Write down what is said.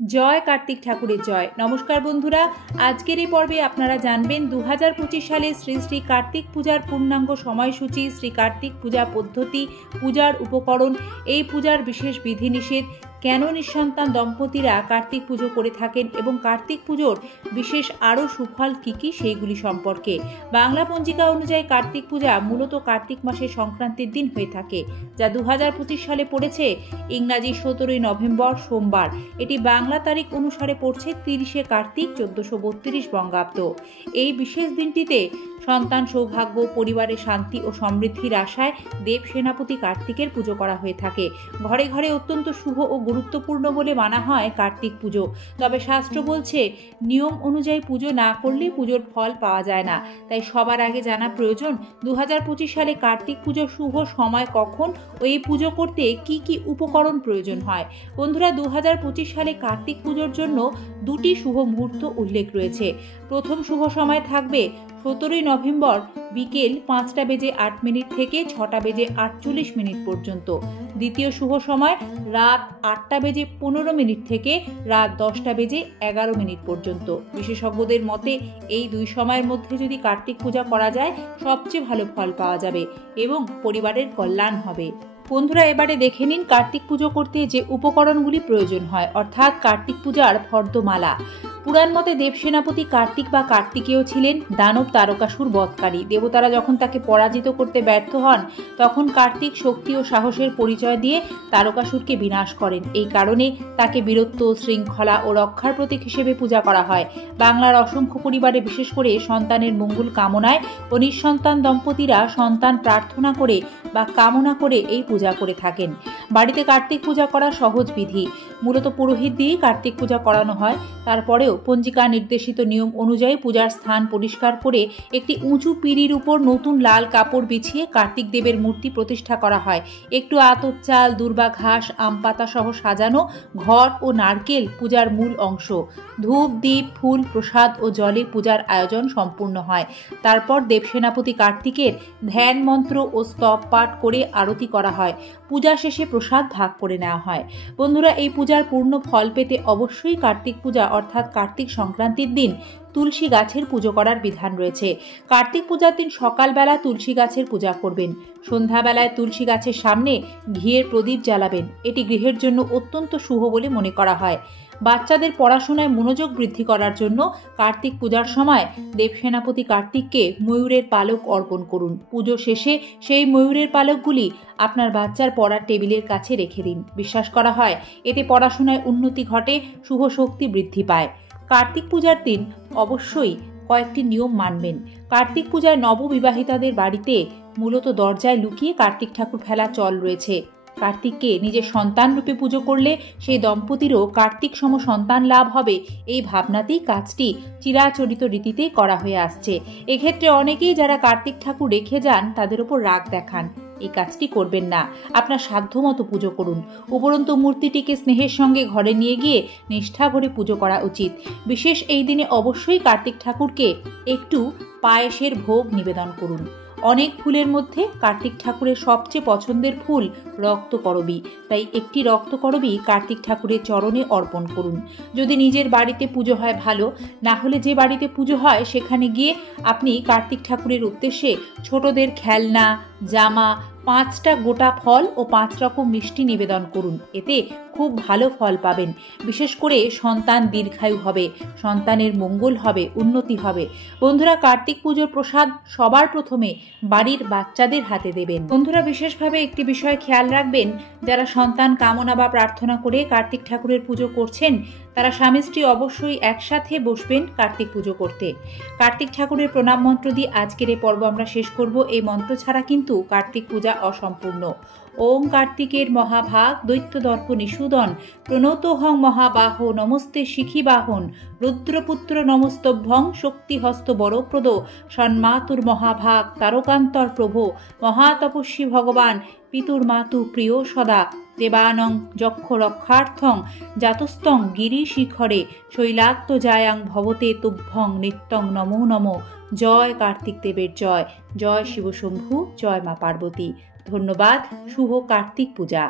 জয় কার্তিক ঠাকুরের জয়। নমস্কার বন্ধুরা, আজকের এই পর্বে আপনারা জানবেন 2025 সালে শ্রী শ্রী কার্তিক পূজার পূর্ণাঙ্গ সময়সূচি, শ্রী কার্তিক পূজা পদ্ধতি, পূজার উপকরণ, এই পূজার বিশেষ বিধিনিষেধ, কেন নিঃসন্তান দম্পতিরা কার্তিক পুজো করে থাকেন এবং কার্তিক পুজোর বিশেষ আরও সুফল কী কী সেইগুলি সম্পর্কে। বাংলা পঞ্জিকা অনুযায়ী কার্তিক পূজা মূলত কার্তিক মাসের সংক্রান্তির দিন হয়ে থাকে, যা 2025 সালে পড়েছে ইংরাজি 17 নভেম্বর সোমবার। এটি বাংলা তারিখ অনুসারে পড়ছে 30শে কার্তিক 1432 বঙ্গাব্দ। এই বিশেষ দিনটিতে সন্তান সৌভাগ্য, পরিবারের শান্তি ও সমৃদ্ধির আশায় দেব সেনাপতি কার্তিকের পুজো করা হয়ে থাকে। ঘরে ঘরে অত্যন্ত শুভ ও গুরুত্বপূর্ণ বলে মানা হয় কার্তিক পুজো। তবে শাস্ত্র বলছে, নিয়ম অনুযায়ী পুজো না করলে পুজোর ফল পাওয়া যায় না। তাই সবার আগে জানা প্রয়োজন 2025 সালে কার্তিক পুজোর শুভ সময় কখন ও এই পুজো করতে কি কি উপকরণ প্রয়োজন হয়। বন্ধুরা, 2025 সালে কার্তিক পুজোর জন্য দুটি শুভ মুহূর্ত উল্লেখ রয়েছে। প্রথম শুভ সময় থাকবে 17 নভেম্বর বিকেল 5টা বেজে 8 মিনিট থেকে 6টা বেজে 48 মিনিট পর্যন্ত। দ্বিতীয় শুভ সময় রাত 8টা বেজে 15 মিনিট থেকে রাত 10টা বেজে 11 মিনিট পর্যন্ত। বিশেষজ্ঞদের মতে এই দুই সময়ের মধ্যে যদি কার্তিক পূজা করা যায় সবচেয়ে ভালো ফল পাওয়া যাবে এবং পরিবারের কল্যাণ হবে। বন্ধুরা, এবারে দেখে নিন কার্তিক পুজো করতে যে উপকরণগুলি প্রয়োজন হয়, অর্থাৎ কার্তিক পূজার ফর্দমালা। পুরাণ মতে দেবসেনাপতি কার্তিক বা কার্তিকেয় ছিলেন দানব তারকাসুর বধকারী। দেবতারা যখন তাকে পরাজিত করতে ব্যর্থ হন, তখন কার্তিক শক্তি ও সাহসের পরিচয় দিয়ে তারকাসুরকে বিনাশ করেন। এই কারণে তাকে বীরত্ব, শৃঙ্খলা ও রক্ষার প্রতীক হিসেবে পূজা করা হয়। বাংলার অসংখ্য পরিবারে বিশেষ করে সন্তানের মঙ্গল কামনায় ও নিঃসন্তান দম্পতিরা সন্তান প্রার্থনা করে বা কামনা করে এই পূজা করে থাকেন। বাড়িতে কার্তিক পূজা করা সহজ বিধি। মূলত পুরোহিত দিয়েই কার্তিক পূজা করানো হয়। তারপরেও পঞ্জিকা নির্দেশিত নিয়ম অনুযায়ী পূজার স্থান পরিষ্কার করে একটি উঁচু পিঁড়ির উপর নতুন লাল কাপড় বিছিয়ে কার্তিক দেবের মূর্তি প্রতিষ্ঠা করা হয়। একটু আতপ চাল, দূর্বা ঘাস, আম পাতা সহ সাজানো ঘট ও নারকেল পূজার মূল অংশ। ধূপ, দীপ, ফুল, প্রসাদ ও জলে পূজার আয়োজন সম্পূর্ণ হয়। তারপর দেবসেনাপতি কার্তিকের ধ্যান মন্ত্র ও স্তব পাঠ করে আরতি করা হয়। পূজা শেষে প্রসাদ ভাগ করে নেওয়া হয়। বন্ধুরা, এই পূজার পূর্ণ ফল পেতে অবশ্যই কার্তিক পূজা অর্থাৎ কার্তিক সংক্রান্তির দিন তুলসী গাছের পুজো করার বিধান রয়েছে। কার্তিক পূজার দিন সকালবেলা তুলসী গাছের পূজা করবেন। সন্ধ্যাবেলায় তুলসী গাছের সামনে ঘিয়ের প্রদীপ জ্বালাবেন। এটি গৃহের জন্য অত্যন্ত শুভ বলে মনে করা হয়। বাচ্চাদের পড়াশোনায় মনোযোগ বৃদ্ধি করার জন্য কার্তিক পূজার সময় দেবসেনাপতি কার্তিককে ময়ূরের পালক অর্পণ করুন। পুজো শেষে সেই ময়ূরের পালকগুলি আপনার বাচ্চার পড়ার টেবিলের কাছে রেখে দিন। বিশ্বাস করা হয় এতে পড়াশোনায় উন্নতি ঘটে, শুভ শক্তি বৃদ্ধি পায়। কার্তিক পূজার দিন অবশ্যই কয়েকটি নিয়ম মানবেন। কার্তিক পূজায় নববিবাহিতাদের বাড়িতে মূলত দরজায় লুকিয়ে কার্তিক ঠাকুর ফেলা চল রয়েছে। কার্তিককে নিজের সন্তান রূপে পুজো করলে সেই দম্পতিরও কার্তিক সম সন্তান লাভ হবে, এই ভাবনাতেই কাজটি চিরাচরিত রীতিতেই করা হয়ে আসছে। এক্ষেত্রে অনেকেই যারা কার্তিক ঠাকুর রেখে যান তাদের ওপর রাগ দেখান। এই কাজটি করবেন না। আপনার সাধ্যমতো পুজো করুন। উপরন্তু মূর্তিটিকে স্নেহের সঙ্গে ঘরে নিয়ে গিয়ে নিষ্ঠা ভরে পুজো করা উচিত। বিশেষ এই দিনে অবশ্যই কার্তিক ঠাকুরকে একটু পায়েসের ভোগ নিবেদন করুন। অনেক ফুলের মধ্যে কার্তিক ঠাকুরের সবচেয়ে পছন্দের ফুল রক্তকরবী, তাই একটি রক্তকরবী কার্তিক ঠাকুরের চরণে অর্পণ করুন। যদি নিজের বাড়িতে পুজো হয় ভালো, না হলে যে বাড়িতে পুজো হয় সেখানে গিয়ে আপনি কার্তিক ঠাকুরের উদ্দেশ্যে ছোটদের খেলনা, জামা, 5টা গোটা ফল ও 5 রকম মিষ্টি নিবেদন করুন। এতে খুব ভালো ফল পাবেন। বিশেষ করে সন্তান দীর্ঘায়ু হবে, সন্তানের মঙ্গল হবে, উন্নতি হবে। বন্ধুরা, কার্তিক পুজোর প্রসাদ সবার প্রথমে বাড়ির বাচ্চাদের হাতে দেবেন। বন্ধুরা, বিশেষভাবে একটি বিষয় খেয়াল রাখবেন, যারা সন্তান কামনা বা প্রার্থনা করে কার্তিক ঠাকুরের পুজো করছেন তারা স্বামী স্ত্রী অবশ্যই একসাথে বসবেন কার্তিক পুজো করতে। কার্তিক ঠাকুরের প্রণাম মন্ত্র দিয়ে আজকের এই পর্ব আমরা শেষ করব। এই মন্ত্র ছাড়া কিন্তু কার্তিক পূজা অসম্পূর্ণ। ওম কার্তিকের মহাভাগ দৈত্যদর্প নিষূদন প্রণতোহং মহাবাহ নমস্তে শিখিবাহন রুদ্রপুত্র নমস্তভ্যং শক্তিহস্ত বরপ্রদ সন্মাতুর মহাভাগ তারকান্তর প্রভো মহাতপস্বী ভগবান পিতুর মাতু প্রিয় সদা দেবানং যক্ষ রক্ষার্থং জাতস্তং গিরি শিখরে শৈলাক্ত জায়াং ভবতে তুভ্যং নিত্যং নমো নমো। জয় কার্তিক দেবের জয়। জয় শিবশম্ভু, জয় মা পার্বতী। ধন্যবাদ। শুভ কার্তিক পূজা।